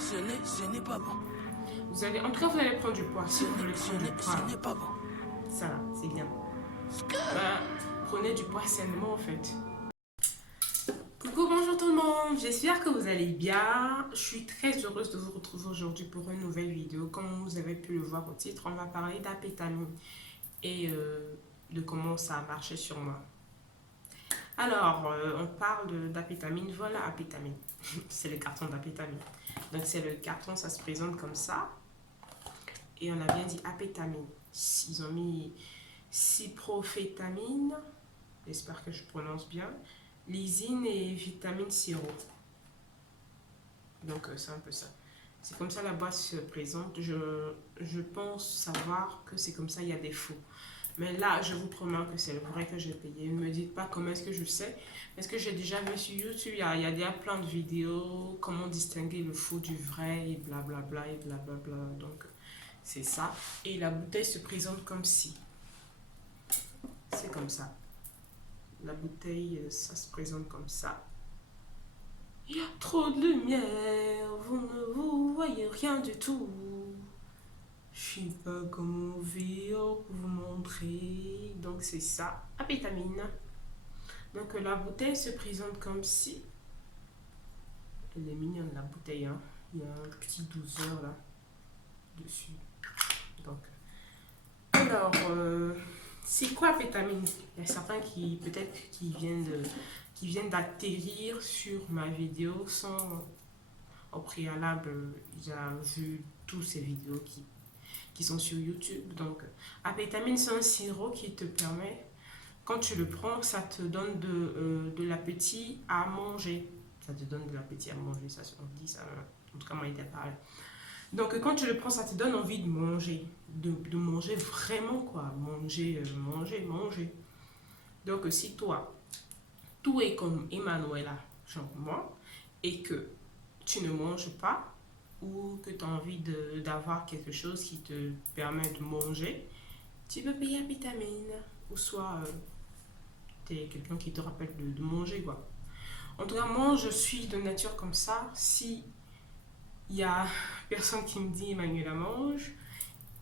Ce n'est pas bon. Vous allez, en tout cas, vous allez prendre du poids. Si vous voulez prendre du poids, Ce n'est pas bon. ça va, c'est bien. Ben, prenez du poids sainement en fait. Coucou, bonjour tout le monde, j'espère que vous allez bien. Je suis très heureuse de vous retrouver aujourd'hui pour une nouvelle vidéo. Comme vous avez pu le voir au titre, on va parler d'apétamine et de comment ça a marché sur moi. Alors, on parle d'apétamine, voilà apétamine. C'est le carton d'apétamine. Donc c'est le carton, ça se présente comme ça. Et on a bien dit apétamine. Ils ont mis cyprofétamine, j'espère que je prononce bien, lysine et vitamine sirop. Donc c'est un peu ça. C'est comme ça la boîte se présente. Je pense savoir que c'est comme ça, il y a des faux. Mais là, je vous promets que c'est le vrai que j'ai payé. Ne me dites pas comment est-ce que je sais. Parce que j'ai déjà vu sur YouTube, il y a déjà plein de vidéos, comment distinguer le faux du vrai et blablabla et blablabla. Donc c'est ça. Et la bouteille se présente comme ci. C'est comme ça. La bouteille, ça se présente comme ça. Il y a trop de lumière, vous ne vous voyez rien du tout. Je sais pas comment vous montrer. Donc c'est ça, apétamine. Donc la bouteille se présente comme ci. Elle est mignonne la bouteille, hein. Il y a un petit 12 heures là dessus. Donc, alors, c'est quoi apétamine? Il y a certains qui peut-être qui viennent d'atterrir sur ma vidéo sans au préalable déjà vu toutes ces vidéos qui sont sur YouTube. Donc, apétamine, c'est un sirop qui te permet, quand tu le prends, ça te donne de l'appétit à manger. Ça te donne de l'appétit à manger, ça on dit ça, en tout cas moi il t'a parlé. Donc quand tu le prends, ça te donne envie de manger, de manger vraiment quoi, manger, manger. Donc si toi, tout est comme Emmanuela, genre moi, et que tu ne manges pas, ou que tu as envie d'avoir quelque chose qui te permet de manger, tu peux payer à vitamine. Ou soit tu es quelqu'un qui te rappelle de manger, quoi. En tout cas, moi, je suis de nature comme ça. Si il y a personne qui me dit, Manuela, mange,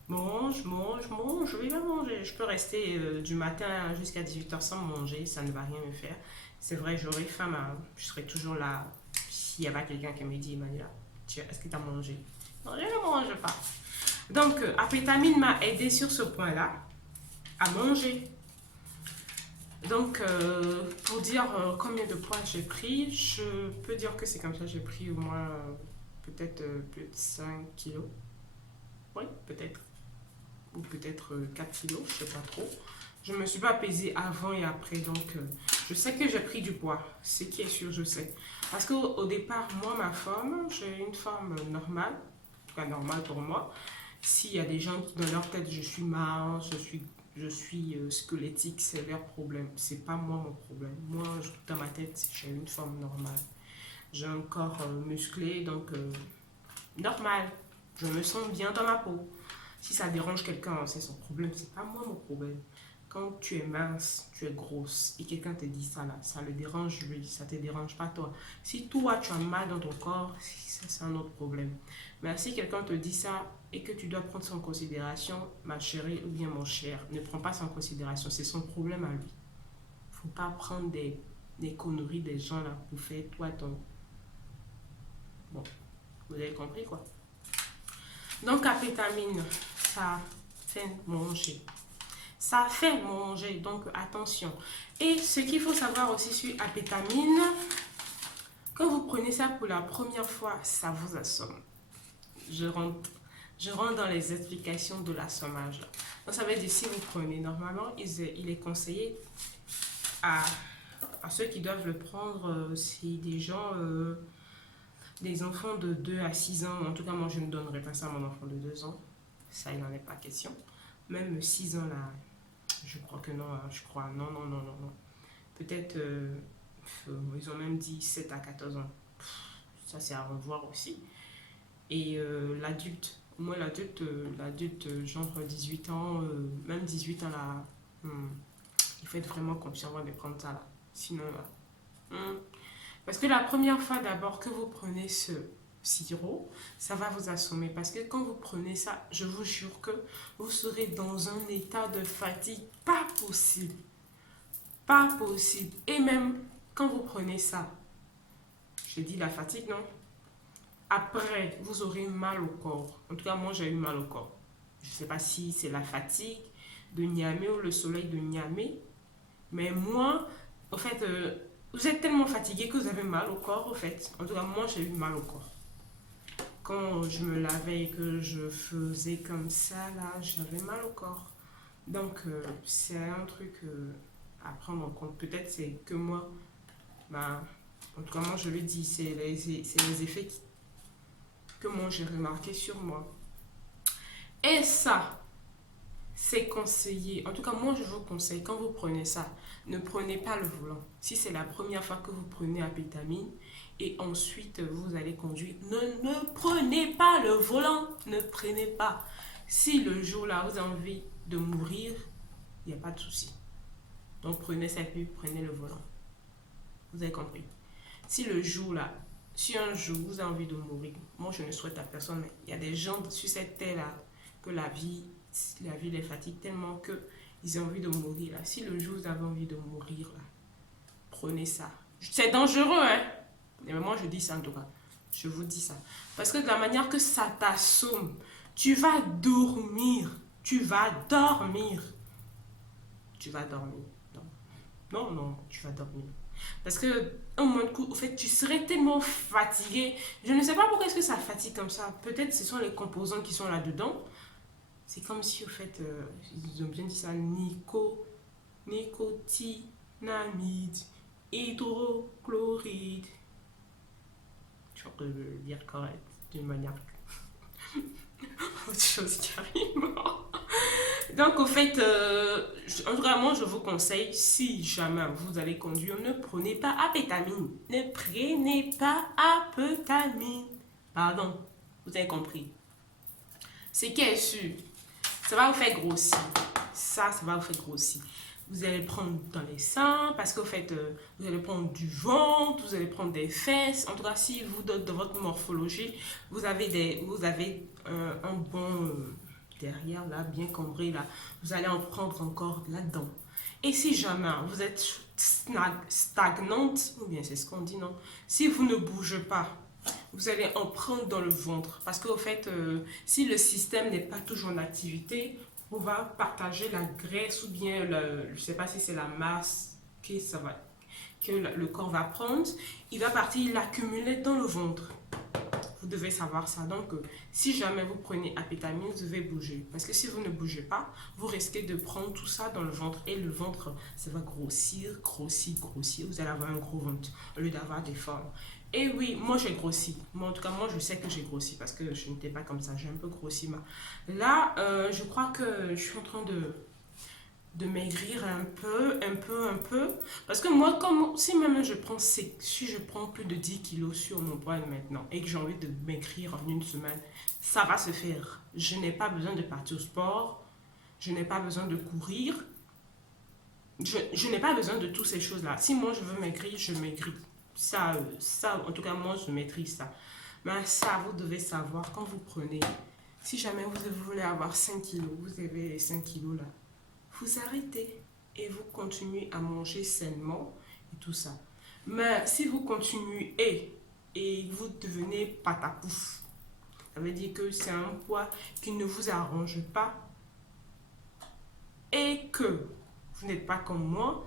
je vais pas manger. Je peux rester du matin jusqu'à 18h sans manger, ça ne va rien me faire. C'est vrai, j'aurai faim, hein. Je serai toujours là. S'il n'y a pas quelqu'un qui me dit, Manuela, est-ce que tu as mangé? Non, je ne mange pas. Donc, apétamine m'a aidé sur ce point-là, à manger. Donc, pour dire combien de poids j'ai pris, je peux dire que c'est comme ça, j'ai pris au moins peut-être plus de 5 kilos. Oui, peut-être. Ou peut-être 4 kilos, je ne sais pas trop. Je ne me suis pas pesée avant et après, donc je sais que j'ai pris du poids. Ce qui est sûr, je sais. Parce qu'au départ, moi, ma forme, j'ai une forme normale, en tout cas normale pour moi. S'il y a des gens qui, dans leur tête, je suis mince, je suis squelettique, c'est leur problème. C'est pas moi mon problème. Moi, dans ma tête, j'ai une forme normale. J'ai un corps musclé, donc normal. Je me sens bien dans ma peau. Si ça dérange quelqu'un, c'est son problème, c'est pas moi mon problème. Quand tu es mince, tu es grosse et quelqu'un te dit ça là, ça le dérange lui, ça te dérange pas toi. Si toi tu as mal dans ton corps, c'est un autre problème. Mais si quelqu'un te dit ça et que tu dois prendre ça en considération, ma chérie ou bien mon cher, ne prends pas ça en considération, c'est son problème à lui. Faut pas prendre des conneries des gens là pour faire toi ton... Bon, vous avez compris quoi. Donc apétamine, ça fait manger. Ça fait manger, donc attention. Et ce qu'il faut savoir aussi sur apétamine, quand vous prenez ça pour la première fois, ça vous assomme. Je rentre dans les explications de l'assommage. Donc ça veut dire si vous prenez, normalement, il est conseillé à ceux qui doivent le prendre, c'est des gens... des enfants de 2 à 6 ans, en tout cas moi je ne donnerai pas ça à mon enfant de 2 ans, ça il n'en est pas question. Même 6 ans là, je crois que non, hein, je crois, non. Peut-être, ils ont même dit 7 à 14 ans, ça c'est à revoir aussi. Et l'adulte, moi l'adulte genre 18 ans, même 18 ans là, il faut être vraiment conscient avant de prendre ça là, sinon là. Parce que la première fois d'abord que vous prenez sirop, ça va vous assommer. Parce que quand vous prenez ça, je vous jure que vous serez dans un état de fatigue pas possible. Pas possible. Et même quand vous prenez ça, je dis la fatigue, non? Après, vous aurez mal au corps. En tout cas, moi, j'ai eu mal au corps. Je ne sais pas si c'est la fatigue de Niamey ou le soleil de Niamey. Mais moi, au fait, vous êtes tellement fatigué que vous avez mal au corps, au fait. En tout cas, moi, j'ai eu mal au corps. Quand je me lavais et que je faisais comme ça, là, j'avais mal au corps. Donc, c'est un truc à prendre en compte. Peut-être c'est que moi, bah, en tout cas, moi, je le dis, c'est les effets que moi, j'ai remarqué sur moi. Et ça, c'est conseillé. En tout cas, moi, je vous conseille, quand vous prenez ça, ne prenez pas le volant. Si c'est la première fois que vous prenez apétamine et ensuite vous allez conduire, ne prenez pas le volant. Ne prenez pas. Si le jour-là, vous avez envie de mourir, il n'y a pas de souci. Donc, prenez cette pilule, prenez le volant. Vous avez compris. Si le jour-là, si un jour vous avez envie de mourir, moi, je ne souhaite à personne, mais il y a des gens sur cette terre-là que la vie les fatigue tellement qu'ils ont envie de mourir. Là. Si le jour vous avez envie de mourir, là, prenez ça. C'est dangereux, hein? Mais moi, je dis ça en tout cas. Je vous dis ça. Parce que de la manière que ça t'assomme, tu vas dormir. Tu vas dormir. Tu vas dormir. Non, non, tu vas dormir. Parce que, au moins de coup, au fait, tu serais tellement fatigué. Je ne sais pas pourquoi est-ce que ça fatigue comme ça. Peut-être ce sont les composants qui sont là-dedans. C'est comme si, au fait, ils ont bien dit ça, nicotinamide, hydrochloride. Je crois que je vais le dire correct, d'une manière autre chose qui arrive. Donc, au fait, en tout cas, moi, je vous conseille, si jamais vous allez conduire, ne prenez pas apétamine. Ne prenez pas apétamine. Pardon, vous avez compris. C'est qui est sûr. Ça va vous faire grossir. Ça va vous faire grossir. Vous allez prendre dans les seins, parce qu'au fait, vous allez prendre du ventre, vous allez prendre des fesses. En tout cas, si vous, dans votre morphologie, vous avez un bon derrière, là, bien cambré, là, vous allez en prendre encore là-dedans. Et si jamais vous êtes stagnante, ou bien c'est ce qu'on dit, non? Si vous ne bougez pas, vous allez en prendre dans le ventre. Parce qu'au fait, si le système n'est pas toujours en activité, on va partager la graisse ou bien, je ne sais pas si c'est la masse que le corps va prendre. Il va partir l'accumuler dans le ventre. Vous devez savoir ça. Donc, si jamais vous prenez apétamine, vous devez bouger. Parce que si vous ne bougez pas, vous risquez de prendre tout ça dans le ventre. Et le ventre, ça va grossir, grossir, grossir. Vous allez avoir un gros ventre au lieu d'avoir des formes. Et oui, moi j'ai grossi. Moi, en tout cas, moi je sais que j'ai grossi parce que je n'étais pas comme ça. J'ai un peu grossi. Là, je crois que je suis en train de maigrir un peu. Parce que moi, si même si je prends plus de 10 kilos sur mon poids maintenant et que j'ai envie de maigrir en une semaine, ça va se faire. Je n'ai pas besoin de partir au sport. Je n'ai pas besoin de courir. Je n'ai pas besoin de toutes ces choses-là. Si moi je veux maigrir, je maigris. Ça, en tout cas, moi, je maîtrise ça. Mais ça, vous devez savoir, quand vous prenez, si jamais vous voulez avoir 5 kilos, vous avez les 5 kilos là, vous arrêtez et vous continuez à manger sainement et tout ça. Mais si vous continuez et vous devenez patapouf, ça veut dire que c'est un poids qui ne vous arrange pas et que vous n'êtes pas comme moi,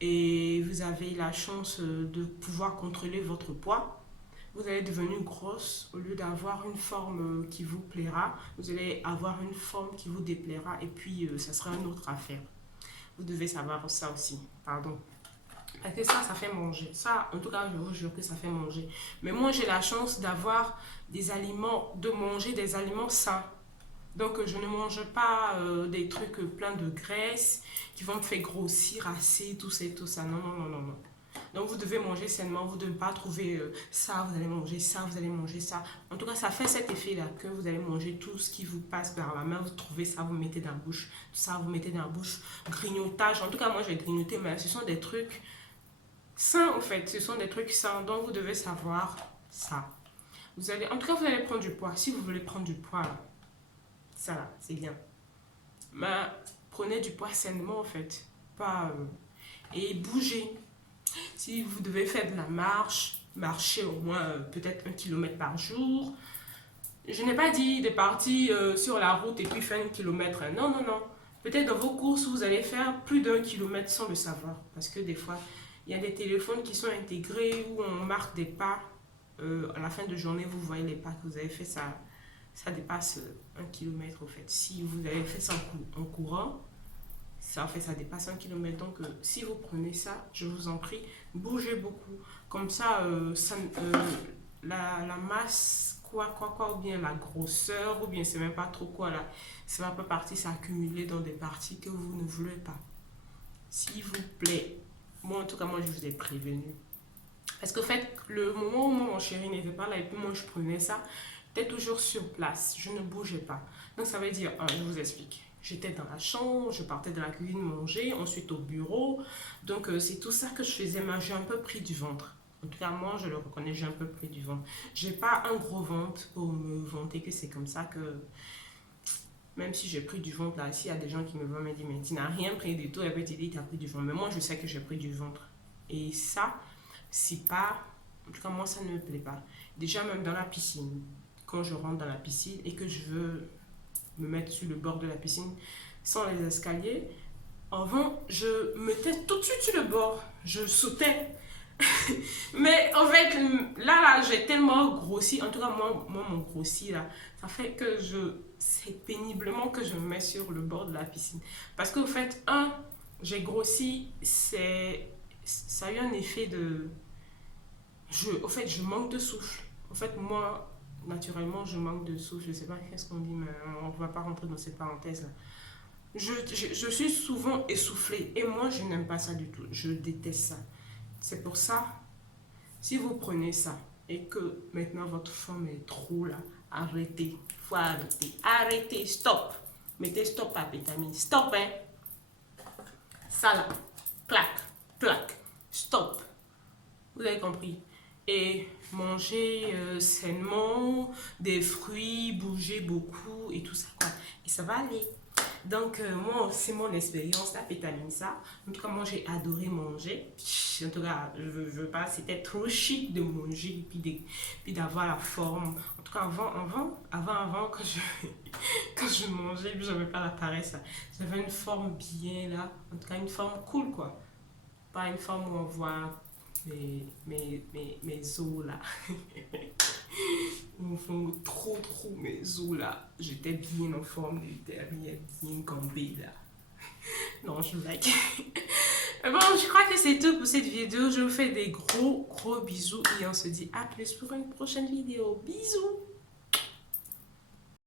et vous avez la chance de pouvoir contrôler votre poids, vous allez devenir grosse au lieu d'avoir une forme qui vous plaira, vous allez avoir une forme qui vous déplaira et puis ça sera une autre affaire. Vous devez savoir ça aussi, pardon. Parce que ça fait manger. Ça, en tout cas, je vous jure que ça fait manger. Mais moi, j'ai la chance d'avoir de manger des aliments sains. Donc, je ne mange pas des trucs pleins de graisse qui vont me faire grossir assez, tout ça. Non, non, non, non, non. Donc, vous devez manger sainement. Vous ne devez pas trouver ça, vous allez manger ça, vous allez manger ça. En tout cas, ça fait cet effet-là que vous allez manger tout ce qui vous passe par la main. Vous trouvez ça, vous mettez dans la bouche. Tout ça, vous mettez dans la bouche. Grignotage. En tout cas, moi, je vais grignoter, mais ce sont des trucs sains, en fait. Ce sont des trucs sains. Donc, vous devez savoir ça. Vous allez, en tout cas, vous allez prendre du poids. Si vous voulez prendre du poids, là, ça là, c'est bien. Mais prenez du poids sainement en fait. Pas, et bougez. Si vous devez faire de la marche, marchez au moins peut-être 1 kilomètre par jour. Je n'ai pas dit de partir sur la route et puis faire 1 kilomètre. Non, non, non. Peut-être dans vos courses, vous allez faire plus d'1 kilomètre sans le savoir. Parce que des fois, il y a des téléphones qui sont intégrés où on marque des pas. À la fin de journée, vous voyez les pas que vous avez fait. Ça dépasse 1 kilomètre au fait. Si vous avez fait ça en courant, ça dépasse 1 kilomètre. Donc, si vous prenez ça, je vous en prie, bougez beaucoup. Comme ça, la masse, quoi, ou bien la grosseur, ou bien c'est même pas trop quoi là, ça va pas partir s'accumuler dans des parties que vous ne voulez pas. S'il vous plaît, moi en tout cas, moi je vous ai prévenu. Parce qu'en fait, le moment où mon chéri n'était pas là et puis moi je prenais ça, j'étais toujours sur place, je ne bougeais pas. Donc ça veut dire, je vous explique. J'étais dans la chambre, je partais de la cuisine manger, ensuite au bureau. Donc c'est tout ça que je faisais, mais j'ai un peu pris du ventre. En tout cas, moi, je le reconnais, j'ai un peu pris du ventre. J'ai pas un gros ventre pour me vanter que c'est comme ça que... Même si j'ai pris du ventre, là, s'il y a des gens qui me vont me dire, mais tu n'as rien pris du tout, et puis tu dis, tu as pris du ventre. Mais moi, je sais que j'ai pris du ventre. Et ça, c'est pas... En tout cas, moi, ça ne me plaît pas. Déjà, même dans la piscine, quand je rentre dans la piscine et que je veux me mettre sur le bord de la piscine sans les escaliers, avant, je me mettais tout de suite sur le bord. Je sautais. Mais en fait, là, j'ai tellement grossi. En tout cas, moi mon grossi, là, ça fait que c'est péniblement que je me mets sur le bord de la piscine. Parce qu'en fait, j'ai grossi, ça a eu un effet de... Au fait, je manque de souffle. En fait, moi, naturellement, je manque de souffle. Je sais pas qu'est-ce qu'on dit, mais on va pas rentrer dans cette parenthèse-là. Je suis souvent essoufflée. Et moi, je n'aime pas ça du tout. Je déteste ça. C'est pour ça, si vous prenez ça et que maintenant votre forme est trop là, arrêtez. Il faut arrêter. Arrêtez. Stop. Mettez stop à vitamine. Stop, hein. Ça là. Clac. Clac. Stop. Vous avez compris. Et manger sainement, des fruits, bouger beaucoup et tout ça, quoi. Et ça va aller. Donc, moi, c'est mon expérience, la vitamine ça. En tout cas, moi, j'ai adoré manger. En tout cas, je veux pas, c'était trop chic de manger puis d'avoir la forme. En tout cas, avant que quand je mangeais, puis j'avais pas l'appareil, ça. J'avais une forme bien là. En tout cas, une forme cool, quoi. Pas une forme où on voit mes os là. Au fond, trop mes os là. J'étais bien en forme, j'étais bien gambée là. Non, je like. Bon, je crois que c'est tout pour cette vidéo. Je vous fais des gros bisous et on se dit à plus pour une prochaine vidéo. Bisous!